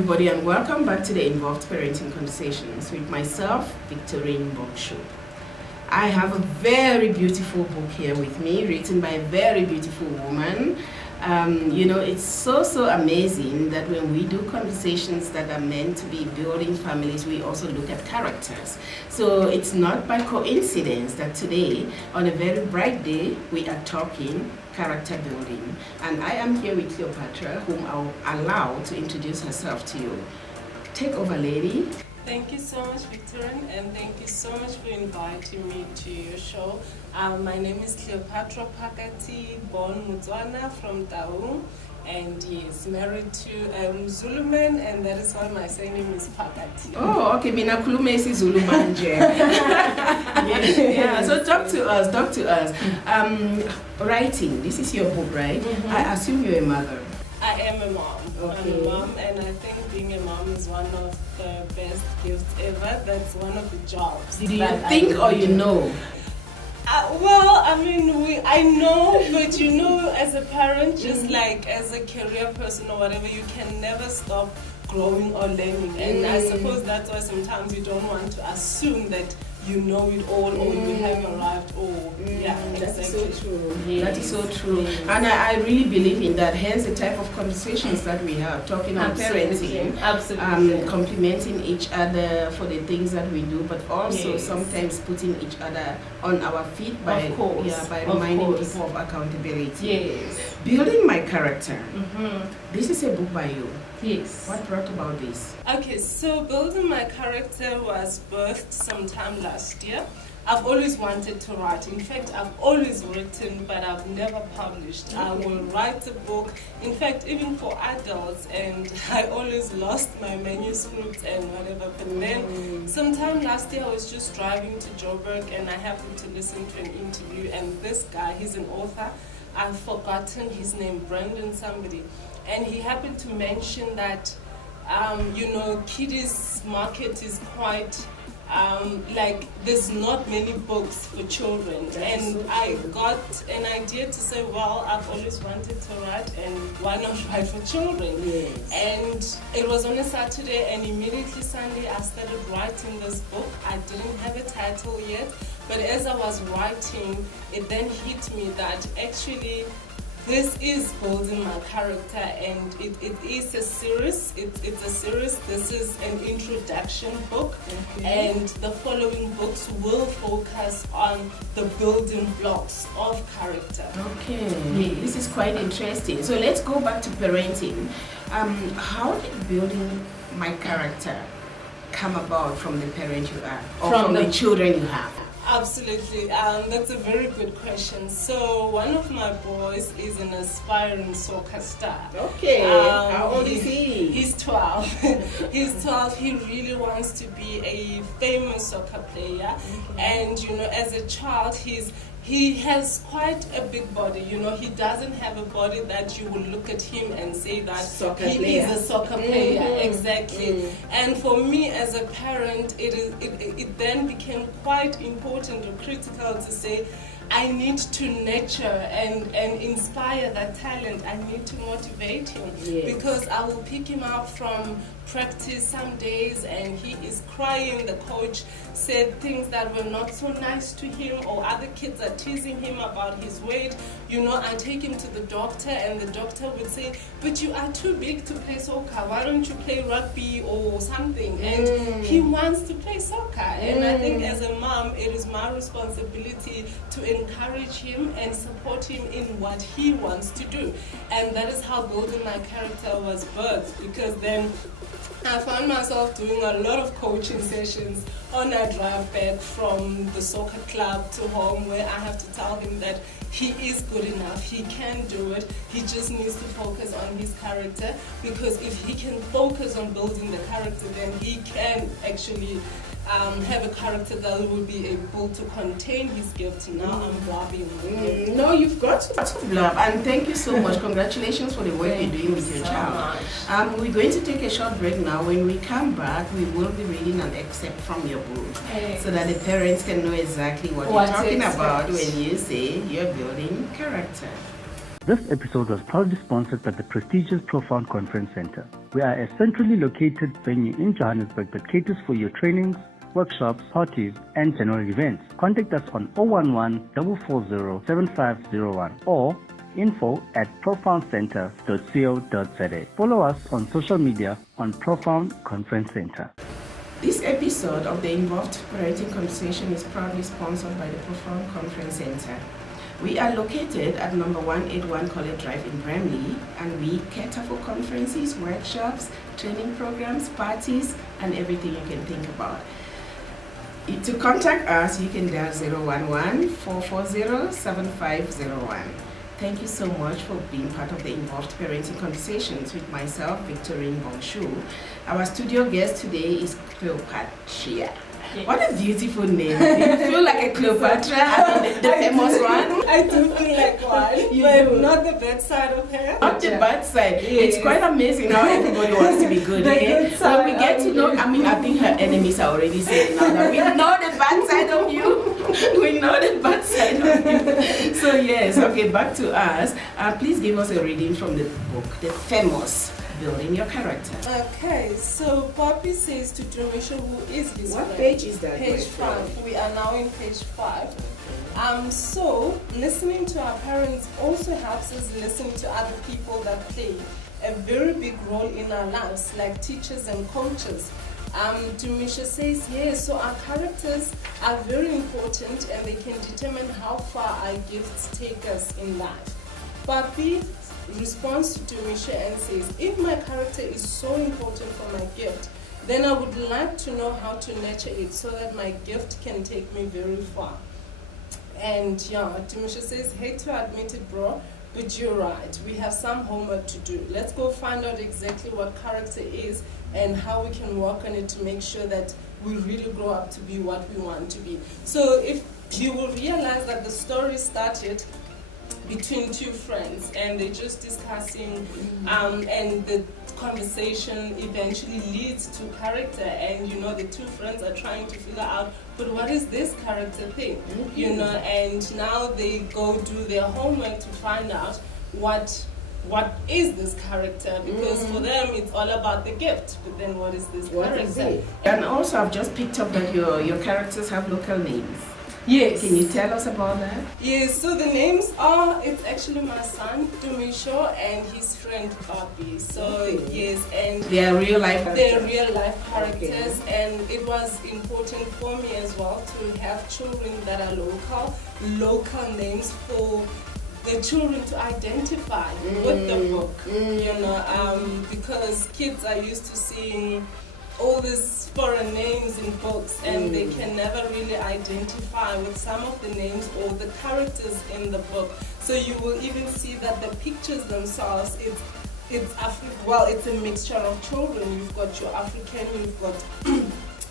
everybody, and welcome back to the Involved Parenting Conversations with myself, Victorine Mbong Shu. I have a very beautiful book here with me, written by a very beautiful woman. It's so amazing that when we do conversations that are meant to be building families, we also look at characters. So it's not by coincidence that today, on a very bright day, we are talking character building. And I am here with Cleopatra, whom I'll allow to introduce herself to you. Take over, lady. Thank you so much, Victorine, and thank you so much for inviting me to your show. My name is Cleopatra Phakathi, born Mutswana from Taung, and yes, married to a Zulu man, and that is why my surname is Phakathi. Oh, okay. Mina khulume Zulu manje. Yeah. So talk to us. Writing. This is your book, right? Mm-hmm. I assume you're a mother. I am a mom. Okay. I'm a mom, and I think being a mom is one of the best gifts ever. That's one of the jobs. Do you think or you know? I know, but as a parent, just like as a career person or whatever, you can never stop growing or learning. And I suppose that's why sometimes you don't want to assume that you know it all or you have arrived or That is so exactly. true. Yes. That is so true. Yes. And I really believe in that. Hence the type of conversations that we have, talking on parenting, complimenting each other for the things that we do, but also sometimes putting each other on our feet by reminding people of accountability. Yes. Building my character. This is a book by you. Yes. What brought about this? Okay, so Building My Character was birthed sometime last year. I've always wanted to write. In fact, I've always written, but I've never published. I will write a book, in fact, even for adults, and I always lost my manuscripts and whatever. But then, sometime last year, I was just driving to Joburg, and I happened to listen to an interview, and this guy, he's an author. I've forgotten his name, Brandon somebody. And he happened to mention that, kiddies market is quite, there's not many books for children. I got an idea to say, well, I've always wanted to write, and why not write for children? Yes. And it was on a Saturday, and immediately Sunday, I started writing this book. I didn't have a title yet, but as I was writing, it then hit me that actually, this is building my character, and it is a series. It's a series. This is an introduction book, and the following books will focus on the building blocks of character. Okay, this is quite interesting. So let's go back to parenting. How did building my character come about from the parent you are, or from the children you have? Absolutely, that's a very good question. So one of my boys is an aspiring soccer star. Okay, how old is he? He's 12. He's 12. He really wants to be a famous soccer player. And as a child, he has quite a big body. He doesn't have a body that you will look at him and say that he is a soccer player. Exactly. And for me as a parent, it then became quite important or critical to say, I need to nurture and inspire that talent. I need to motivate him because I will pick him up from practice some days and he is crying. The coach said things that were not so nice to him, or other kids are teasing him about his weight. I take him to the doctor, and the doctor would say, but you are too big to play soccer. Why don't you play rugby or something? And he wants to play soccer. And I think as a mom, it is my responsibility to encourage him and support him in what he wants to do. And that is how Building My Character was birthed, because then I found myself doing a lot of coaching sessions on a drive back from the soccer club to home, where I have to tell him that he is good enough, he can do it, he just needs to focus on his character, because if he can focus on building the character, then he can actually have a character that will be able to contain his gift. Now I'm blabbing. No, you've got to blab, and thank you so much. Congratulations for the work you're doing with your child. We're going to take a short break now. When we come back, we will be reading an excerpt from your book, so that the parents can know exactly what you're talking about when you say you're building character. This episode was proudly sponsored by the prestigious Profound Conference Center. We are a centrally located venue in Johannesburg that caters for your trainings, workshops, parties, and general events. Contact us on 011-440-7501 or info@profoundcenter.co.za. Follow us on social media on Profound Conference Center. This episode of the Involved Parenting Conversation is proudly sponsored by the Profound Conference Center. We are located at number 181 College Drive in Bramley, and we cater for conferences, workshops, training programs, parties, and everything you can think about. To contact us, you can dial 011-440-7501. Thank you so much for being part of the Involved Parenting Conversations with myself, Victorine Mbong Shu. Our studio guest today is Cleopatra. Yes. What a beautiful name. Do you feel like a Cleopatra? I mean, the famous one? I do feel like one, but not the bad side of her. Not the bad side. Yes. It's quite amazing how everybody wants to be good. Good side, when we get to know, I think her enemies are already saying now that we know the bad side of you. We know the bad side of you. So yes, okay, back to us. Please give us a reading from the book, The Famous Building Your Character. Okay, so Poppy says to Domisha, who is his What friend? page is that? Page 5. We are now in page 5. So listening to our parents also helps us listen to other people that play a very big role in our lives, like teachers and coaches. Domisha says, yes, so our characters are very important and they can determine how far our gifts take us in life. Poppy responds to Domisha and says, if my character is so important for my gift, then I would like to know how to nurture it so that my gift can take me very far. And yeah, Domisha says, hate to admit it, bro, but you're right. We have some homework to do. Let's go find out exactly what character is and how we can work on it to make sure that we really grow up to be what we want to be. So if you will realize that the story started between two friends and they're just discussing and the conversation eventually leads to character, and the two friends are trying to figure out, but what is this character thing, and now they go do their homework to find out what is this character, because for them it's all about the gift, but then what is this character? And also I've just picked up that your characters have local names. Yes. Can you tell us about that? Yes, so the names are, it's actually my son, Domisha, and his friend, Bobby. So, yes, and they are real life characters, and it was important for me as well to have children that are local names for the children to identify with the book, because kids are used to seeing all these foreign names in books, and they can never really identify with some of the names or the characters in the book. So you will even see that the pictures themselves, it's a mixture of children. You've got your African, you've got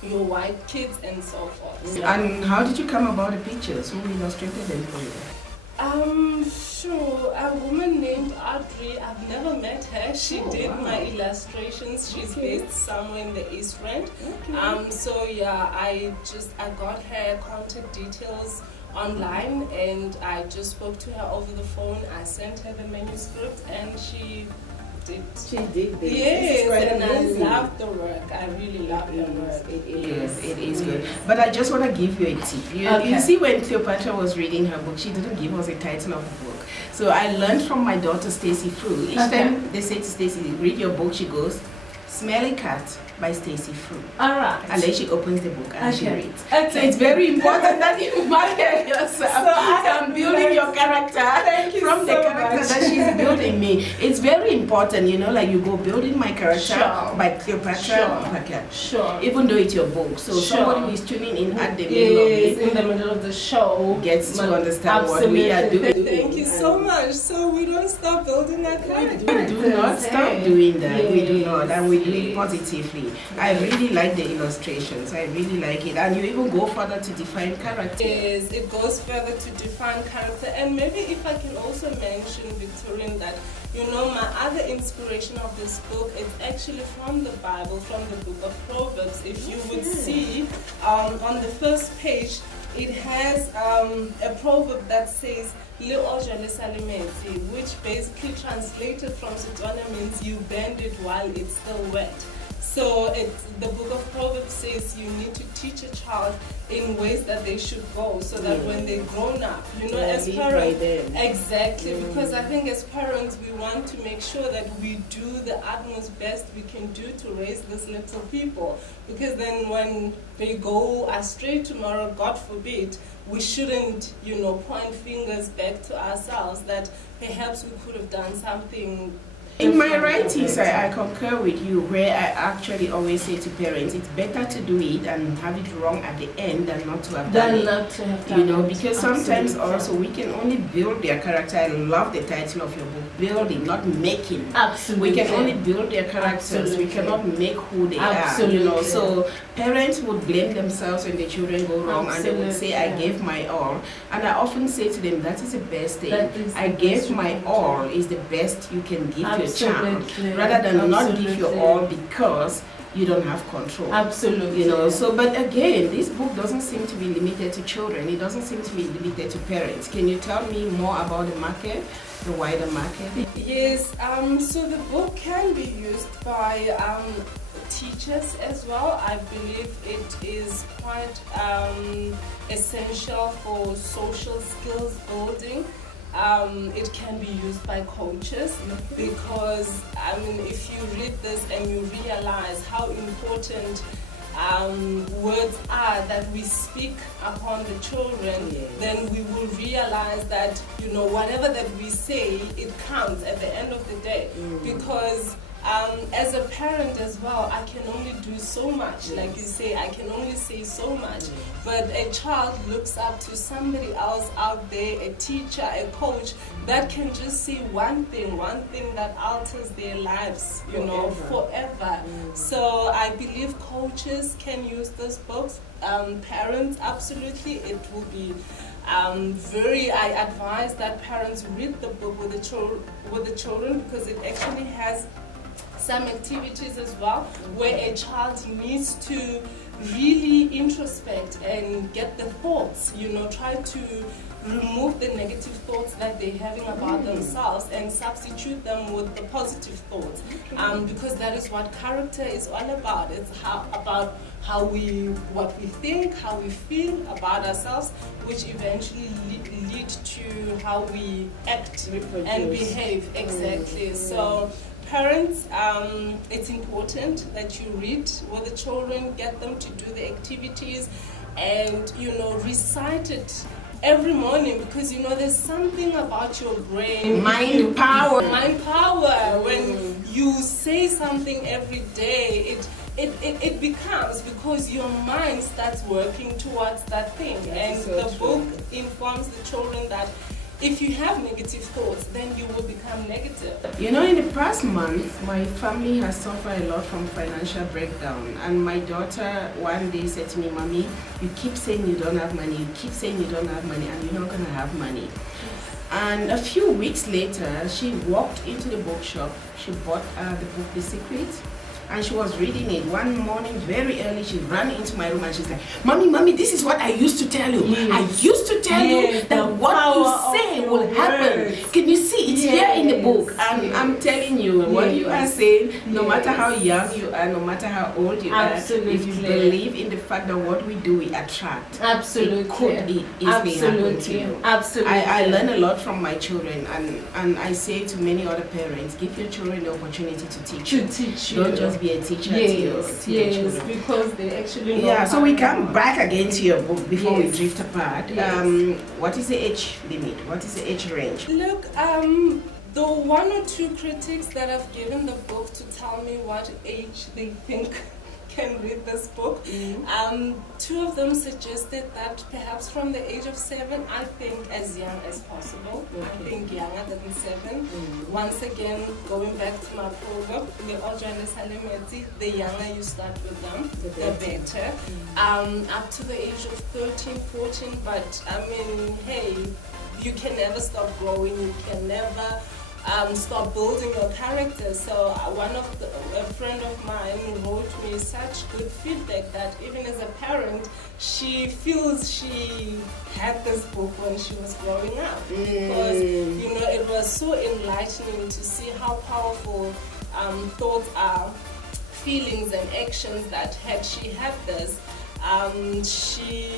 your white kids, and so forth. And how did you come about the pictures? Who illustrated them for you? Sure. A woman named Audrey. I've never met her. She did my illustrations. She's based somewhere in the East Rand. So yeah, I got her contact details online, and I just spoke to her over the phone. I sent her the manuscript, and she did. Yes, and amazing. I love the work. I really love the work. It is good. But I just want to give you a tip. You see, when Cleopatra was reading her book, she didn't give us the title of the book. So I learned from my daughter Stacy Frew. Each time they say to Stacy, read your book, she goes, Smelly Cat by Stacy Frew. Alright. And then she opens the book and she reads. So it's very important that you market yourself. So I'm building your character from the character that she's building me. It's very important, like you go building my character by Cleopatra Phakathi. Sure. Even though it's your book. So somebody who is tuning in at the middle of it, in the middle of the show, gets to understand what we are doing. Thank you so much. So we don't stop building our character. We do not stop doing that. We do not. And we do it positively. I really like the illustrations. I really like it. And you even go further to define character. Yes, it goes further to define character. And maybe if I can also mention, Victorine, that my other inspiration of this book is actually from the Bible, from the book of Proverbs. If you would see on the first page, it has a proverb that says "Le ojo le salimeti," which basically translated from Setswana means you bend it while it's still wet. So the book of Proverbs says you need to teach a child in ways that they should go, so that when they're grown up, as parents, exactly, because I think as parents we want to make sure that we do the utmost best we can do to raise these little people, because then when they go astray tomorrow, God forbid, we shouldn't, point fingers back to ourselves that perhaps we could have done something. In my writings, I concur with you, where I actually always say to parents, it's better to do it and have it wrong at the end than not to have done it. Because sometimes also we can only build their character. I love the title of your book, building, not making. Absolutely. We can only build their characters. Absolutely. We cannot make who they Absolutely. are. So parents would blame themselves when the children go wrong. Absolutely. And they would say, I gave my all. And I often say to them, that is the best thing. I the gave best my all is the best you can give your child, Absolutely. rather than not give Absolutely. your all because you don't have control. Absolutely. But again, this book doesn't seem to be limited to children. It doesn't seem to be limited to parents. Can you tell me more about the market, the wider market? Yes, so the book can be used by teachers as well. I believe it is quite essential for social skills building. It can be used by coaches, because if you read this and you realize how important words are that we speak upon the children, then we will realize that whatever that we say, it counts at the end of the day. Because as a parent as well, I can only do so much. Like you say, I can only say so much. But a child looks up to somebody else out there, a teacher, a coach, that can just say one thing that alters their lives, forever. So I believe coaches can use this book. Parents, absolutely, it will be I advise that parents read the book with the children, because it actually has some activities as well where a child needs to really introspect and get the thoughts, try to remove the negative thoughts that they're having about themselves and substitute them with the positive thoughts, because that is what character is all about. It's about what we think, how we feel about ourselves, which eventually lead to how we act and behave. Exactly. So parents, it's important that you read with the children, get them to do the activities, and recite it every morning, because there's something about your brain, Mind power. When you say something every day, it becomes, because your mind starts working towards that thing. And the book informs the children that if you have negative thoughts, then you will become negative. In the past month, my family has suffered a lot from financial breakdown. And my daughter one day said to me, Mommy, you keep saying you don't have money, you keep saying you don't have money, and you're not going to have money. And a few weeks later, she walked into the bookshop. She bought the book, The Secret. And she was reading it. One morning, very early, she ran into my room and she's like, Mommy, this is what I used to tell you. I used to tell you that what you say will happen. Can you see? It's here in the book. And I'm telling you, what you are saying, no matter how young you are, no matter how old you are, if you believe in the fact that what we do, we attract. Absolutely. It could easily happen to you. Absolutely. I learn a lot from my children, and I say to many other parents, give your children the opportunity to teach you. Don't just be a teacher to your children. Because they actually know. So we come back again to your book before we drift apart. What is the age limit? What is the age range? Look, the one or two critics that have given the book to tell me what age they think can read this book. Two of them suggested that perhaps from the age of 7, I think as young as possible. I think younger than 7. Once again, going back to my proverb, the younger you start with them, the better. Up to the age of 13, 14, but hey, you can never stop growing. You can never start building your character. So a friend of mine wrote me such good feedback that even as a parent, she feels she had this book when she was growing up, because it was so enlightening to see how powerful thoughts are, feelings and actions, that had she had this, she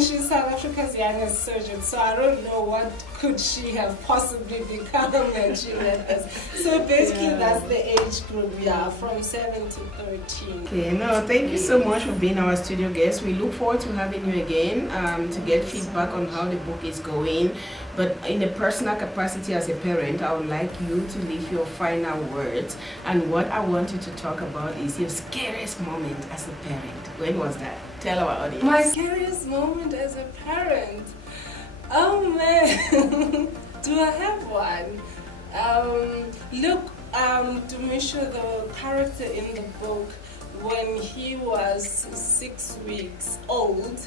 she's South Africa's youngest surgeon, so I don't know what could she have possibly become when she read this. So basically that's the age group, from 7 to 13. Okay, no, thank you so much for being our studio guest. We look forward to having you again to get feedback on how the book is going. But in a personal capacity as a parent, I would like you to leave your final words. And what I want you to talk about is your scariest moment as a parent. When was that? Tell our audience. My scariest moment as a parent? Oh man, do I have one? Look, Dumisha, the character in the book, when he was 6 weeks old,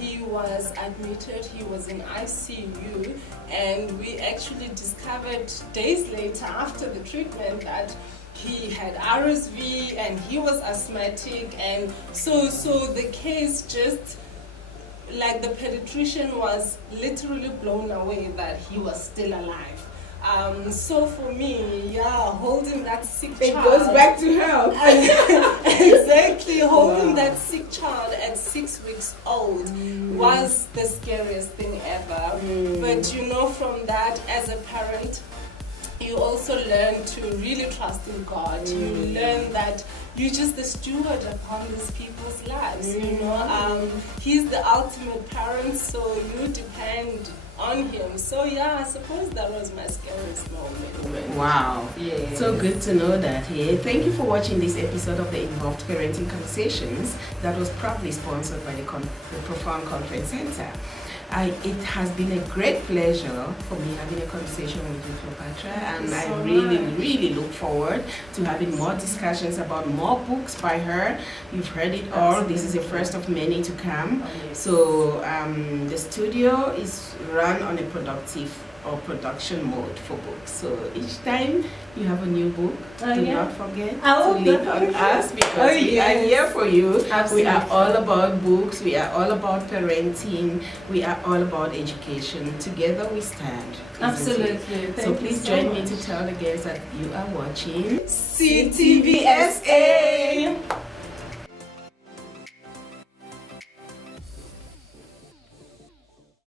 he was admitted, he was in ICU, and we actually discovered days later after the treatment that he had RSV and he was asthmatic, and so the case just, like, the pediatrician was literally blown away that he was still alive. So for me, holding that sick child. It goes back to health. Exactly, holding that sick child at 6 weeks old was the scariest thing ever. But from that, as a parent, you also learn to really trust in God. You learn that you're just the steward upon these people's lives. He's the ultimate parent, so you depend on him. So I suppose that was my scariest moment. Wow. Yeah. So good to know that. Thank you for watching this episode of the Involved Parenting Conversations that was proudly sponsored by the Profound Conference Center. It has been a great pleasure for me having a conversation with you, Cleopatra, and I really look forward to having more discussions about more books by her. You've heard it all. This is the first of many to come. So the studio is run on a production mode for books. So each time you have a new book, do not forget to leave on us, because we are here for you. Absolutely. We are all about books, we are all about parenting, we are all about education. Together we stand. Absolutely. So please join me to tell the guests that you are watching CTVSA.